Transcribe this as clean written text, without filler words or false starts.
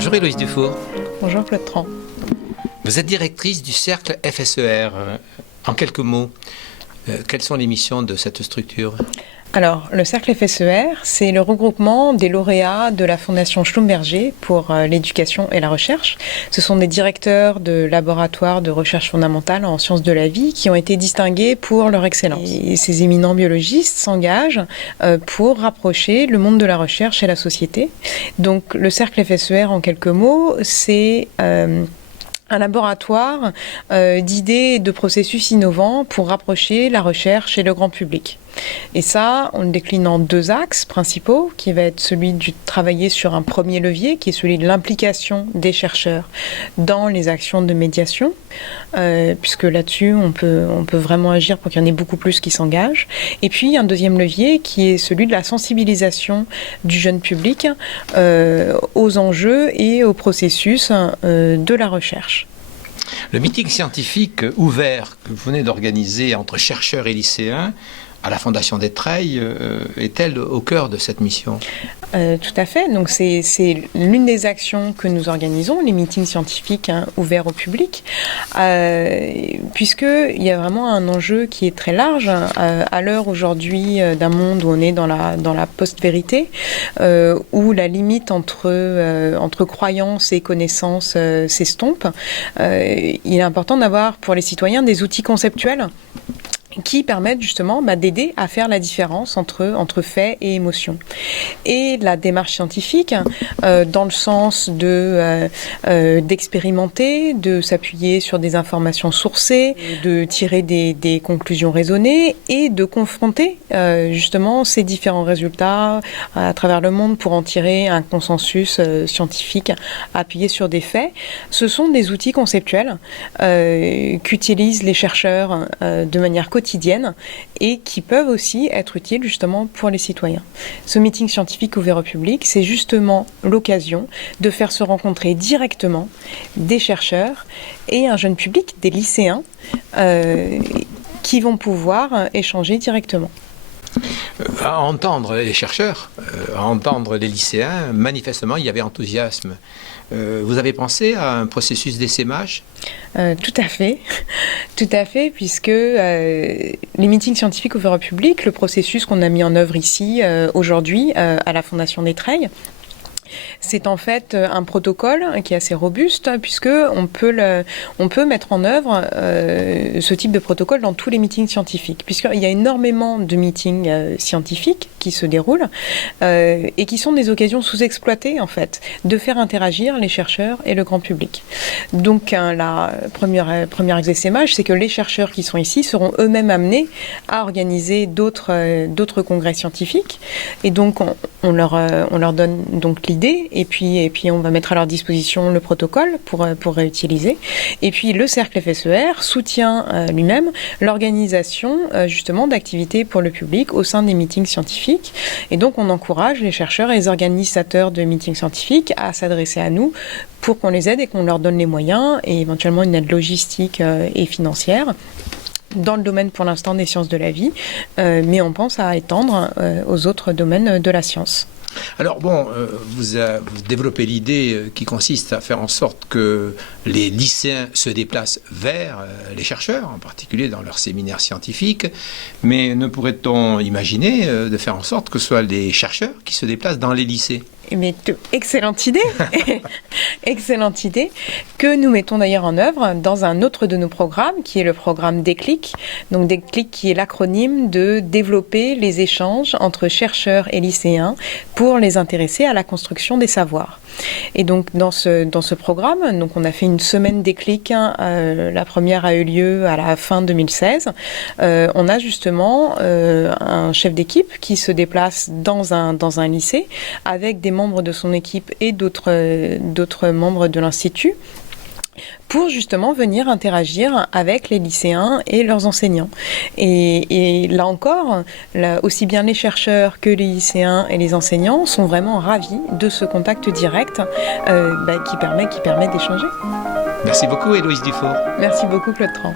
Bonjour Héloïse Dufour. Bonjour Claude Tran. Vous êtes directrice du cercle FSER. En quelques mots, quelles sont les missions de cette structure ? Alors, le cercle FSER, c'est le regroupement des lauréats de la Fondation Schlumberger pour l'éducation et la recherche. Ce sont des directeurs de laboratoires de recherche fondamentale en sciences de la vie qui ont été distingués pour leur excellence. Et ces éminents biologistes s'engagent pour rapprocher le monde de la recherche et la société. Donc, le cercle FSER, en quelques mots, c'est un laboratoire d'idées et de processus innovants pour rapprocher la recherche et le grand public. Et ça, on le décline en deux axes principaux, qui va être celui de travailler sur un premier levier, qui est celui de l'implication des chercheurs dans les actions de médiation, puisque là-dessus, on peut vraiment agir pour qu'il y en ait beaucoup plus qui s'engagent. Et puis, un deuxième levier, qui est celui de la sensibilisation du jeune public aux enjeux et aux processus de la recherche. Le meeting scientifique ouvert que vous venez d'organiser entre chercheurs et lycéens à la Fondation des Treilles est-elle au cœur de cette mission ? Tout à fait. Donc c'est l'une des actions que nous organisons, les meetings scientifiques ouverts au public, puisqu'il y a vraiment un enjeu qui est très large à l'heure aujourd'hui d'un monde où on est dans la post-vérité, où la limite entre croyance et connaissance s'estompe. Il est important d'avoir pour les citoyens des outils conceptuels qui permettent justement d'aider à faire la différence entre faits et émotions. Et la démarche scientifique, dans le sens d'expérimenter, de s'appuyer sur des informations sourcées, de tirer des conclusions raisonnées et de confronter justement ces différents résultats à travers le monde pour en tirer un consensus scientifique appuyé sur des faits. Ce sont des outils conceptuels qu'utilisent les chercheurs de manière quotidienne et qui peuvent aussi être utiles justement pour les citoyens. Ce meeting scientifique ouvert au public, c'est justement l'occasion de faire se rencontrer directement des chercheurs et un jeune public, des lycéens, qui vont pouvoir échanger directement. À entendre les chercheurs, à entendre les lycéens, manifestement, il y avait enthousiasme. Vous avez pensé à un processus d'essaimage ? Tout à fait, puisque les meetings scientifiques ouverts au public, le processus qu'on a mis en œuvre ici aujourd'hui à la Fondation des Treilles, c'est en fait un protocole qui est assez robuste puisque on peut mettre en œuvre ce type de protocole dans tous les meetings scientifiques, puisqu'il y a énormément de meetings scientifiques qui se déroulent et qui sont des occasions sous-exploitées en fait de faire interagir les chercheurs et le grand public. Donc la première essaimage, c'est que les chercheurs qui sont ici seront eux-mêmes amenés à organiser d'autres congrès scientifiques et donc on leur donne donc l'idée et puis on va mettre à leur disposition le protocole pour réutiliser. Et puis le cercle FSER soutient lui-même l'organisation justement d'activités pour le public au sein des meetings scientifiques. Et donc on encourage les chercheurs et les organisateurs de meetings scientifiques à s'adresser à nous pour qu'on les aide et qu'on leur donne les moyens et éventuellement une aide logistique et financière dans le domaine pour l'instant des sciences de la vie, mais on pense à étendre aux autres domaines de la science. Alors bon, vous développez l'idée qui consiste à faire en sorte que les lycéens se déplacent vers les chercheurs, en particulier dans leurs séminaires scientifiques, mais ne pourrait-on imaginer de faire en sorte que ce soit les chercheurs qui se déplacent dans les lycées ? Mais excellente idée, excellente idée, que nous mettons d'ailleurs en œuvre dans un autre de nos programmes, qui est le programme Déclic. Donc Déclic qui est l'acronyme de développer les échanges entre chercheurs et lycéens pour les intéresser à la construction des savoirs. Et donc dans ce programme, donc on a fait une semaine Déclic, la première a eu lieu à la fin 2016. On a justement un chef d'équipe qui se déplace dans un lycée avec des membres de son équipe et d'autres membres de l'Institut pour justement venir interagir avec les lycéens et leurs enseignants. Et là encore, aussi bien les chercheurs que les lycéens et les enseignants sont vraiment ravis de ce contact direct qui permet d'échanger. Merci beaucoup Héloïse Dufour. Merci beaucoup Claude Tran.